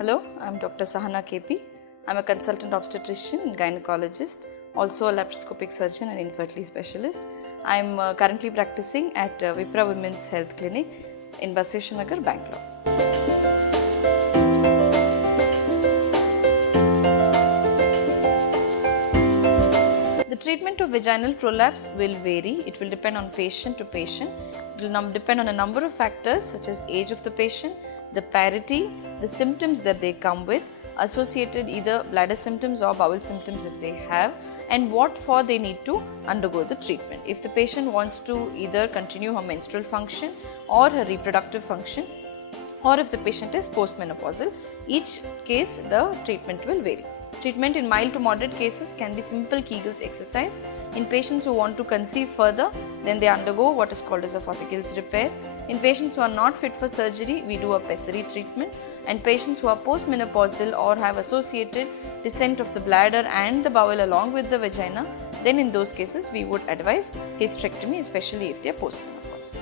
Hello, I am Dr. Sahana KP. I am a consultant obstetrician and gynecologist, also a laparoscopic surgeon and infertility specialist. I am currently practicing at Vipra Women's Health Clinic in Basveshwar, Bangalore. The treatment of vaginal prolapse will vary. It will depend on patient to patient. It will depend on a number of factors such as age of the patient, the parity, the symptoms that they come with, associated either bladder symptoms or bowel symptoms if they have, and what for they need to undergo the treatment. If the patient wants to either continue her menstrual function or her reproductive function, or if the patient is postmenopausal, each case the treatment will vary. Treatment in mild to moderate cases can be simple Kegels exercise. In patients who want to conceive further, then they undergo what is called as a Fothergills repair. In patients who are not fit for surgery, we do a pessary treatment, and patients who are postmenopausal or have associated descent of the bladder and the bowel along with the vagina, then in those cases we would advise hysterectomy, especially if they are postmenopausal.